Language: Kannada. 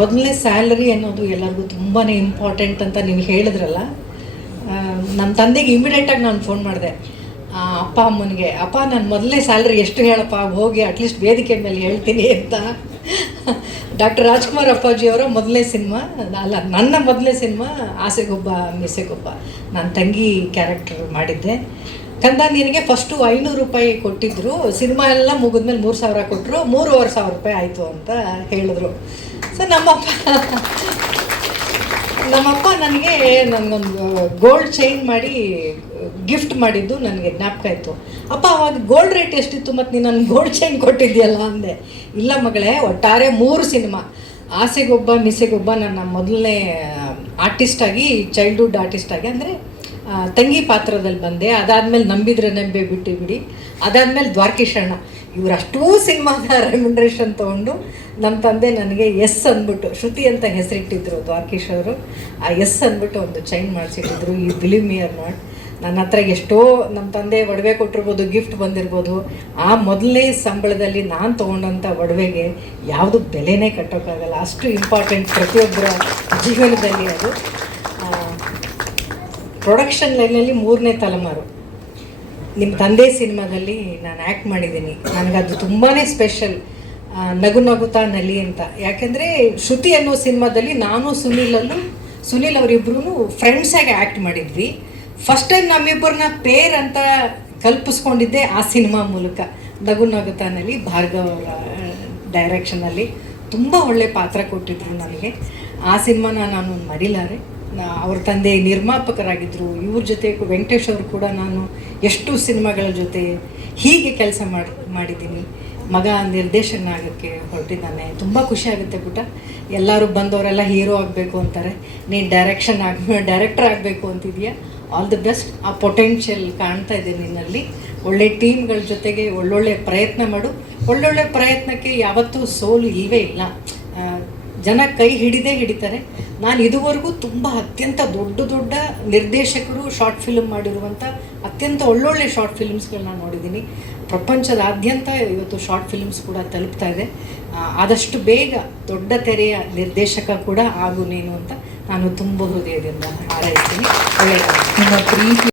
ಮೊದಲನೇ ಸ್ಯಾಲರಿ ಅನ್ನೋದು ಎಲ್ಲರಿಗೂ ತುಂಬಾ ಇಂಪಾರ್ಟೆಂಟ್ ಅಂತ ನೀವು ಹೇಳಿದ್ರಲ್ಲ. ನಮ್ಮ ತಂದೆಗೆ ಇಮಿಡಿಯೇಟಾಗಿ ನಾನು ಫೋನ್ ಮಾಡಿದೆ, ಅಪ್ಪ ಅಮ್ಮನಿಗೆ, ಅಪ್ಪ ನಾನು ಮೊದಲನೇ ಸ್ಯಾಲ್ರಿ ಎಷ್ಟು ಹೇಳಪ್ಪ, ಹೋಗಿ ಅಟ್ಲೀಸ್ಟ್ ವೇದಿಕೆ ಮೇಲೆ ಹೇಳ್ತೀನಿ ಅಂತ. ಡಾಕ್ಟರ್ ರಾಜ್ಕುಮಾರ್ ಅಪ್ಪಾಜಿಯವರ ಮೊದಲನೇ ಸಿನಿಮಾ ಅಲ್ಲ, ನನ್ನ ಮೊದಲನೇ ಸಿನಿಮಾ ಆಸೆಗೊಬ್ಬ ಮಿಸೆಗೊಬ್ಬ. ನಾನು ತಂಗಿ ಕ್ಯಾರೆಕ್ಟರ್ ಮಾಡಿದ್ದೆ. ಕಂದ ನಿನಗೆ ಫಸ್ಟು 500 ರೂಪಾಯಿ ಕೊಟ್ಟಿದ್ದರು, ಸಿನಿಮಾ ಎಲ್ಲ ಮುಗಿದ್ಮೇಲೆ 3,000 ಕೊಟ್ಟರು, 3,500 ರೂಪಾಯಿ ಆಯಿತು ಅಂತ ಹೇಳಿದ್ರು. ಸೊ ನಮ್ಮಪ್ಪ ನನಗೊಂದು ಗೋಲ್ಡ್ ಚೈನ್ ಮಾಡಿ ಗಿಫ್ಟ್ ಮಾಡಿದ್ದು ನನಗೆ ಜ್ಞಾಪಕ ಇತ್ತು. ಅಪ್ಪ ಅವಾಗ ಗೋಲ್ಡ್ ರೇಟ್ ಎಷ್ಟಿತ್ತು ಮತ್ತು ನೀನು ನನಗೆ ಗೋಲ್ಡ್ ಚೈನ್ ಕೊಟ್ಟಿದ್ಯಲ್ಲ ಅಂದೆ. ಇಲ್ಲ ಮಗಳೇ, ಒಟ್ಟಾರೆ 3 ಸಿನಿಮಾ, ಆಸೆಗೊಬ್ಬ ಮಿಸೆಗೊಬ್ಬ ನನ್ನ ಮೊದಲನೇ ಆರ್ಟಿಸ್ಟಾಗಿ, ಚೈಲ್ಡ್ಹುಡ್ ಆರ್ಟಿಸ್ಟಾಗಿ ಅಂದರೆ ತಂಗಿ ಪಾತ್ರದಲ್ಲಿ ಬಂದೆ. ಅದಾದಮೇಲೆ ನಂಬಿದ್ರೆ ನಂಬೆ ಬಿಟ್ಟು ಬಿಡಿ, ಅದಾದಮೇಲೆ ದ್ವಾರಕೀಶಣ್ಣ, ಇವರಷ್ಟೂ ಸಿನಿಮಾದ ರೆಮ್ಯುನರೇಷನ್ ತೊಗೊಂಡು ನಮ್ಮ ತಂದೆ ನನಗೆ ಎಸ್ ಅಂದ್ಬಿಟ್ಟು, ಶ್ರುತಿ ಅಂತ ಹೆಸರಿಟ್ಟಿದ್ರು ದ್ವಾರಕೀಶ್ ಅವರು. ಆ ಎಸ್ ಅಂದ್ಬಿಟ್ಟು ಒಂದು ಚೈನ್ ಮಾಡಿಸಿಟ್ಟಿದ್ರು. ಈ ಬಿಲೀವ್ ಮಿ ಆರ್ ನಾಟ್, ನನ್ನ ಹತ್ರ ಎಷ್ಟೋ ನಮ್ಮ ತಂದೆ ಒಡವೆ ಕೊಟ್ಟಿರ್ಬೋದು, ಗಿಫ್ಟ್ ಬಂದಿರ್ಬೋದು. ಆ ಮೊದಲನೇ ಸಂಬಳದಲ್ಲಿ ನಾನು ತೊಗೊಂಡಂಥ ಒಡವೆಗೆ ಯಾವುದು ಬೆಲೆನೇ ಕಟ್ಟೋಕ್ಕಾಗಲ್ಲ, ಅಷ್ಟು ಇಂಪಾರ್ಟೆಂಟ್ ಪ್ರತಿಯೊಬ್ಬರ ಜೀವನದಲ್ಲಿ ಅದು. ಪ್ರೊಡಕ್ಷನ್ ಲೈನಲ್ಲಿ 3ನೇ ತಲೆಮಾರು. ನಿಮ್ಮ ತಂದೆ ಸಿನಿಮಾದಲ್ಲಿ ನಾನು ಆ್ಯಕ್ಟ್ ಮಾಡಿದ್ದೀನಿ. ನನಗದು ತುಂಬಾ ಸ್ಪೆಷಲ್. ನಗು ನಗುತ್ತಾ ನಲಿ ಅಂತ. ಯಾಕೆಂದರೆ ಶ್ರುತಿ ಅನ್ನೋ ಸಿನಿಮಾದಲ್ಲಿ ನಾನು ಸುನೀಲ್ ಅವರಿಬ್ಬರೂ ಫ್ರೆಂಡ್ಸಾಗಿ ಆ್ಯಕ್ಟ್ ಮಾಡಿದ್ವಿ. ಫಸ್ಟ್ ಟೈಮ್ ನಮ್ಮಿಬ್ಬರನ್ನ ಪೇರ್ ಅಂತ ಕಲ್ಪಿಸ್ಕೊಂಡಿದ್ದೆ ಆ ಸಿನಿಮಾ ಮೂಲಕ. ನಗು ನಗುತ್ತಾ ನಲಿ ಭಾರ್ಗವ್ ಅವರ ಡೈರೆಕ್ಷನಲ್ಲಿ ತುಂಬ ಒಳ್ಳೆ ಪಾತ್ರ ಕೊಟ್ಟಿದ್ರು ನನಗೆ. ಆ ಸಿನಿಮಾನ ನಾನು ಮರಿಲಾರೆ. ಅವ್ರ ತಂದೆ ನಿರ್ಮಾಪಕರಾಗಿದ್ದರು. ಇವ್ರ ಜೊತೆ ವೆಂಕಟೇಶ್ ಅವರು ಕೂಡ ನಾನು ಎಷ್ಟು ಸಿನಿಮಾಗಳ ಜೊತೆ ಹೀಗೆ ಕೆಲಸ ಮಾಡಿದ್ದೀನಿ. ಮಗ ನಿರ್ದೇಶನ ಆಗೋಕ್ಕೆ ಹೊರಟಿದ್ದಾನೆ. ತುಂಬ ಖುಷಿ ಆಗುತ್ತೆ ಪುಟ್ಟ. ಎಲ್ಲರೂ ಬಂದವರೆಲ್ಲ ಹೀರೋ ಆಗಬೇಕು ಅಂತಾರೆ, ನೀನು ಡೈರೆಕ್ಟರ್ ಆಗಬೇಕು ಅಂತಿದೆಯಾ. All the best. ಆ ಪೊಟೆನ್ಷಿಯಲ್ ಕಾಣ್ತಾ ಇದೆ ನಿನ್ನಲ್ಲಿ. ಒಳ್ಳೆ ಟೀಮ್ಗಳ ಜೊತೆಗೆ ಒಳ್ಳೊಳ್ಳೆ ಪ್ರಯತ್ನ ಮಾಡು. ಒಳ್ಳೊಳ್ಳೆ ಪ್ರಯತ್ನಕ್ಕೆ ಯಾವತ್ತೂ ಸೋಲು ಇಲ್ಲವೇ ಇಲ್ಲ. ಜನ ಕೈ ಹಿಡಿತಾರೆ. ನಾನು ಇದುವರೆಗೂ ತುಂಬ ಅತ್ಯಂತ ದೊಡ್ಡ ನಿರ್ದೇಶಕರು ಶಾರ್ಟ್ ಫಿಲ್ಮ್ ಮಾಡಿರುವಂಥ ಅತ್ಯಂತ ಒಳ್ಳೊಳ್ಳೆ ಶಾರ್ಟ್ ಫಿಲ್ಮ್ಸ್ಗಳನ್ನ ನೋಡಿದ್ದೀನಿ. ಪ್ರಪಂಚದಾದ್ಯಂತ ಇವತ್ತು ಶಾರ್ಟ್ ಫಿಲ್ಮ್ಸ್ ಕೂಡ ತಲುಪ್ತಾ ಇದೆ. ಆದಷ್ಟು ಬೇಗ ದೊಡ್ಡ ತೆರೆಯ ನಿರ್ದೇಶಕ ಕೂಡ ಆಗು ನೀನು ಅಂತ ನಾನು ತುಂಬ ಹೃದಯದಿಂದ ಹಾರೈಸ್ತೀನಿ. ಒಳ್ಳೆಯದು. ನಿಮ್ಮ ಪ್ರೀತಿ